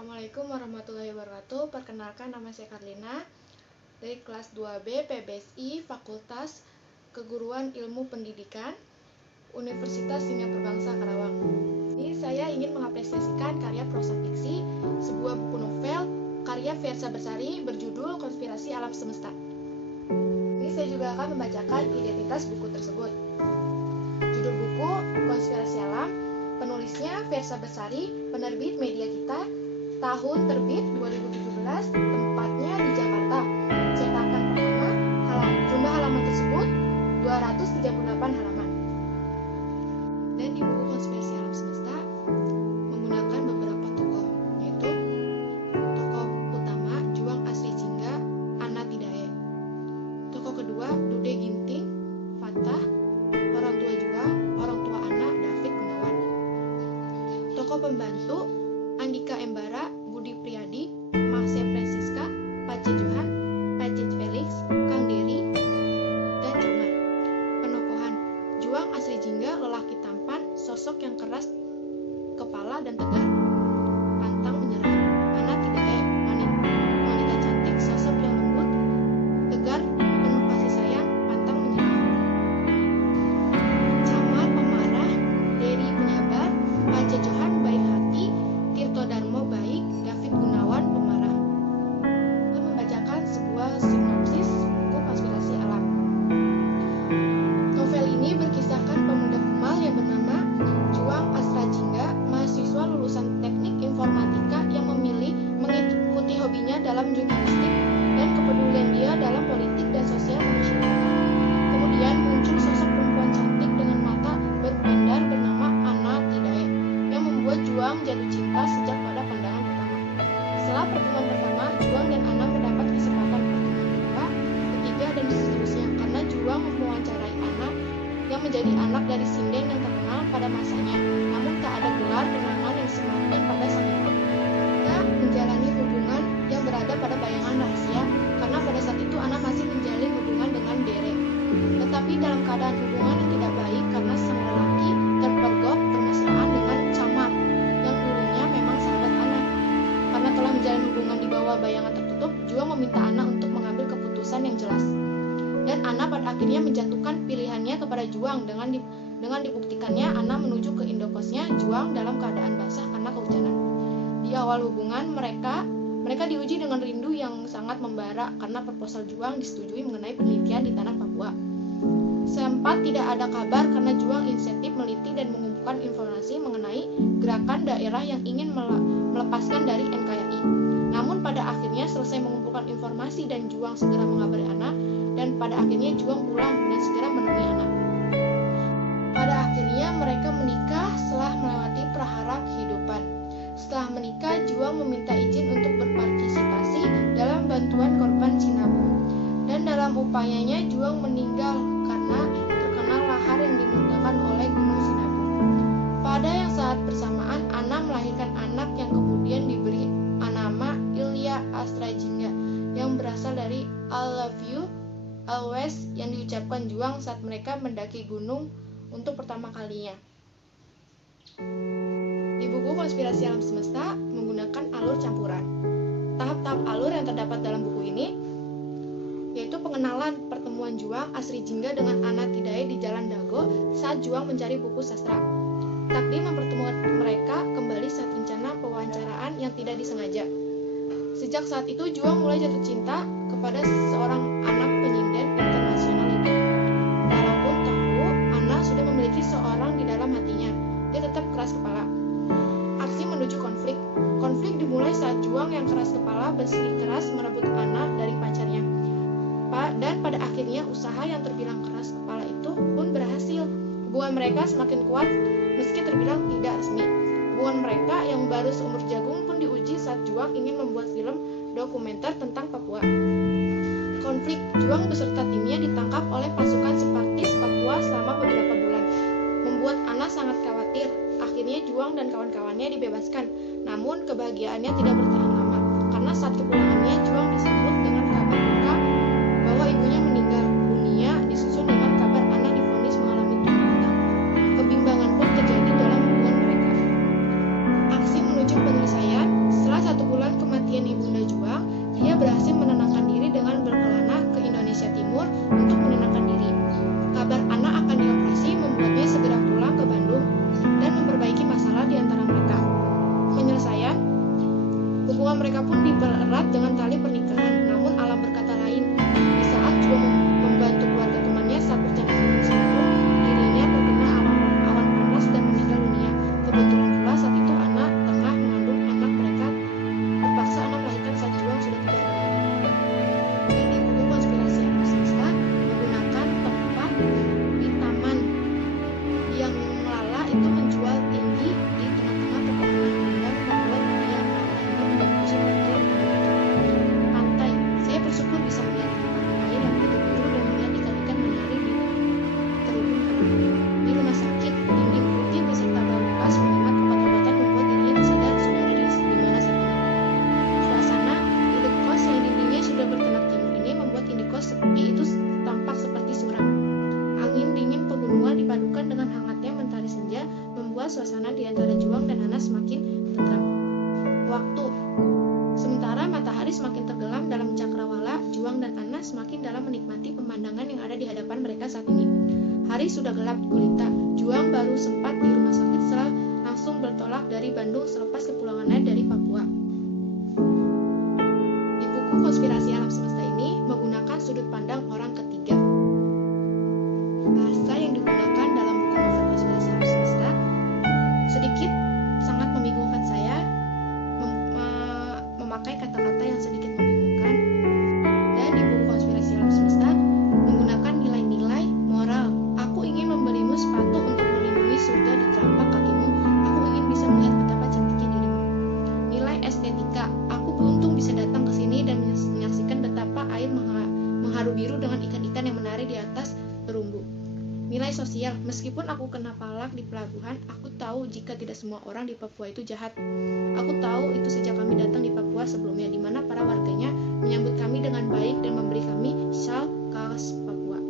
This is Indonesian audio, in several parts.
Assalamualaikum warahmatullahi wabarakatuh. Perkenalkan, nama saya Karlina dari kelas 2B PBSI Fakultas Keguruan Ilmu Pendidikan Universitas Kimia Perbangsa Karawang. Ini saya ingin mengapresiasikan karya prosa fiksi, sebuah buku novel karya Fiersa Bersari berjudul Konspirasi Alam Semesta. Ini saya juga akan membacakan identitas buku tersebut. Judul buku Konspirasi Alam, penulisnya Fiersa Bersari, penerbit Media Kita, tahun terbit 2017, tempatnya di Jakarta. Cetakan pertama, jumlah halaman tersebut 238 halaman. Dan di buku Konspirasi Alam Semesta menggunakan beberapa tokoh, yaitu tokoh utama Juang Asri Jingga, Ana Tidae. Tokoh kedua Dude Ginting, Fatah. Orang tua Juang, orang tua Ana, David Gunawan. Tokoh pembantu Andika Embara, Budi Priadi, Mase Francisca, Pace Johan, Pace Felix, Kang Dery, dan Camat. Penokohan Juang Asri Jingga, lelaki tampan, sosok yang keras kepala dan tegar, pantang menyerah. Ana Tidae, wanita cantik, sosok yang lembut, tegar, penuh kasih sayang, pantang menyerah. Camat pemarah, Dery penyabar, Pace Johan baik hati, Tirto Darmo baik, David Gunawan pemarah. Saya membacakan sebuah sinopsis buku Konspirasi Alam. Novel ini berkisahkan pemuda Kumal yang bernama Juang Asra Jingga, mahasiswa lulusan Teknik Informatika yang memilih mengikuti hobinya dalam jurnalistik dan kepedulian dia dalam politik dan sosial masyarakat. Kemudian muncul sosok perempuan cantik dengan mata berbundar bernama Ana Tidae yang membuat Juang jatuh cinta sejak pada pandangan pertama. Setelah pertemuan pertama, Juang dan Ana mendapat kesempatan pertemuan kedua, ketiga, dan seterusnya karena Juang mewawancarai Ana yang menjadi anak dari sinden yang terkenal pada masanya, namun tak ada gelar kenangan yang disebutkan pada sang ibu. Kita menjalani hubungan yang berada pada bayangan rahasia karena pada saat itu Ana masih menjalin hubungan dengan Dere. Tetapi dalam keadaan hubungan yang tidak baik karena sang lelaki terpergok bermesraan dengan Camat yang dulunya memang sahabat Ana. Karena telah menjalin hubungan di bawah bayangan tertutup, Juang meminta Ana untuk mengambil keputusan yang jelas. Dan Ana pada akhirnya menjatuhkan pilihannya kepada Juang dengan dibuktikannya Ana menuju ke indokosnya Juang dalam keadaan basah karena kehujanan. Di awal hubungan mereka diuji dengan rindu yang sangat membara karena proposal Juang disetujui mengenai penelitian di tanah Papua. Sempat tidak ada kabar karena Juang insentif meneliti dan mengumpulkan informasi mengenai gerakan daerah yang ingin melepaskan dari NKRI. Namun pada akhirnya selesai mengumpulkan informasi dan Juang segera mengabari Ana, dan pada akhirnya Juang pulang dan segera menemui Ana. Pada akhirnya mereka menikah setelah melewati prahara kehidupan. Setelah menikah, Juang meminta izin untuk berpartisipasi dalam bantuan korban Sinabung. Dan dalam upayanya, Juang meninggal karena terkena lahar yang dimuntahkan oleh Gunung Sinabung. Pada yang saat bersamaan, Ana melahirkan anak yang kemudian diberi nama Ilya Astra Jingga, yang berasal dari I love you always yang diucapkan Juang saat mereka mendaki gunung untuk pertama kalinya. Di buku Konspirasi Alam Semesta menggunakan alur campuran. Tahap-tahap alur yang terdapat dalam buku ini yaitu pengenalan pertemuan Juang Asri Jingga dengan Ana Tidae di Jalan Dago saat Juang mencari buku sastra. Takdir mempertemukan mereka kembali saat rencana pewawancaraan yang tidak disengaja. Sejak saat itu Juang mulai jatuh cinta kepada seorang anak penyinden internasional itu. Walaupun tahu Ana sudah memiliki seorang di dalam hatinya, dia tetap keras kepala. Aksi menuju konflik. Konflik dimulai saat Juang yang keras kepala bersikeras merebut Ana dari pacarnya. Dan pada akhirnya usaha yang terbilang keras kepala itu pun berhasil. Hubungan mereka semakin kuat meski terbilang tidak resmi. Hubungan mereka yang baru seumur jagung pun diuji saat Juang ingin membuat film dokumenter tentang Papua. Konflik Juang beserta timnya ditangkap oleh pasukan sepatis Papua selama beberapa bulan, membuat Ana sangat khawatir. Akhirnya Juang dan kawan-kawannya dibebaskan, namun kebahagiaannya tidak bertahan lama, karena saat kepulangannya Juang disambut dengan kabar duka bahwa ibunya meninggal dunia, disusul dengan kabar Ana divonis mengalami tumor otak. Kebimbangan pun terjadi dalam hubungan mereka. Aksi menuju penyelesaian. Setelah 1 Hubungan mereka pun dipererat dengan tali pernikahan. Namun alam berkata lain. Di saat juga membantu keluarga temannya saat bencana gunung Semeru, dirinya terkena awan panas dan meninggal dunia. Kebetulan pula saat itu Ana tengah mengandung anak mereka. Terpaksa Ana melahirkan saat Juang sudah tidak ada lagi. Dan di buku Konspirasi Alam Semesta menggunakan tempat di taman yang Lala itu menjual tinggi di tengah-tengah pepohonan rindang, membuat dunia Lala ini menjadi pusat betul. Pantai, saya bersyukur bisa melihat limpahan air yang begitu biru dan melihat ikan-ikan menari di terumbu karang. Di rumah sakit, dinding putih beserta bau bekas penyemat obat-obatan membuat dirinya tersadar sudah ada di mana saat ini. Suasana di kos yang dindingnya sudah bertenak jamur ini membuat indikos sepi itu tampak seperti suram. Angin dingin pegunungan dipadukan dengan hangatnya mentari senja membuat suasana di antara Juang dan Ana semakin tentram. Waktu. Sementara matahari semakin tenggelam dalam cakrawala, Juang dan Ana semakin dalam menikmati pemandangan yang ada di hadapan mereka saat ini. Hari sudah gelap gulita. Juang baru sempat di rumah sakit setelah langsung bertolak dari Bandung selepas kepulangannya dari Papua. Di buku Konspirasi Alam Semesta ini menggunakan sudut pandang orang ketiga. Bahasa yang digunakan dalam buku novel Konspirasi Alam Semesta sedikit sangat membingungkan saya, memakai kata-kata yang sedikit membingungkan. Dan di buku Konspirasi Alam Semesta menggunakan nilai-nilai moral. Aku ingin membelimu sepatu untuk melindungi surga di telapak kakimu. Aku ingin bisa melihat betapa cantiknya dirimu. Nilai estetika. Aku beruntung bisa datang ke sini dan menyaksikan betapa air mengharu biru dengan ikan-ikan yang menari di atas terumbu. Nilai sosial, meskipun aku kena palak di pelabuhan, aku tahu jika tidak semua orang di Papua itu jahat. Aku tahu itu sejak kami datang di Papua sebelumnya, di mana para warganya menyambut kami dengan baik dan memberi kami shawl khas Papua.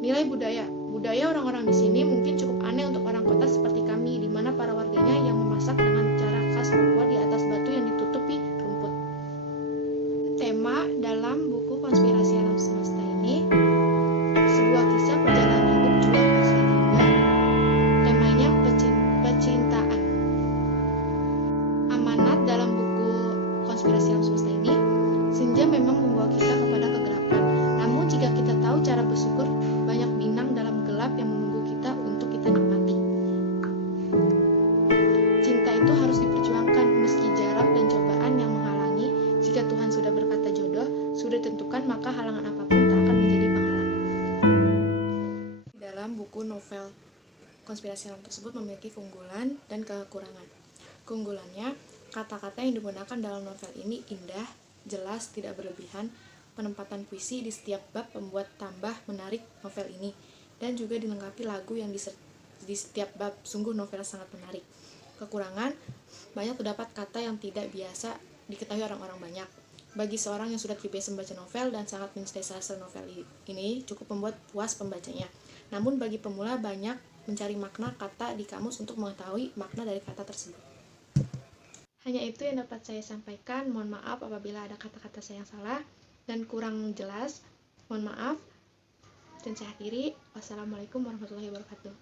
Nilai budaya, budaya orang-orang di sini mungkin cukup aneh untuk orang kota seperti kami, di mana para warganya yang memasak dengan cara khas Papua di atas batu yang ditutupi rumput. Tema dalam buku Konspirasi Alam Semesta ini sebuah kisah perjalanan hidup Juang Astra Jingga. Temanya pecintaan. Amanat dalam buku Konspirasi Alam Semesta ini, senja memang membawa kita kepada kegelapan. Namun jika kita tahu cara bersyukur, banyak bintang dalam gelap yang menunggu kita untuk kita nikmati. Cinta itu harus diperjuangkan meski jarak dan cobaan yang menghalangi. Jika Tuhan sudah berkata jodoh, sudah ditentukan, maka halangan apapun tak akan menjadi penghalang. Dalam buku novel Konspirasi Alam tersebut memiliki keunggulan dan kekurangan. Keunggulannya, kata-kata yang digunakan dalam novel ini indah, jelas, tidak berlebihan. Penempatan puisi di setiap bab membuat tambah menarik novel ini, dan juga dilengkapi lagu yang di setiap bab. Sungguh novel sangat menarik. Kekurangan, banyak terdapat kata yang tidak biasa diketahui orang-orang banyak. Bagi seorang yang sudah terbiasa membaca novel dan sangat mencintai hasil novel ini, cukup membuat puas pembacanya. Namun bagi pemula, banyak mencari makna kata di kamus untuk mengetahui makna dari kata tersebut. Hanya itu yang dapat saya sampaikan. Mohon maaf apabila ada kata-kata saya yang salah dan kurang jelas. Mohon maaf. Dan saya akhiri. Wassalamualaikum warahmatullahi wabarakatuh.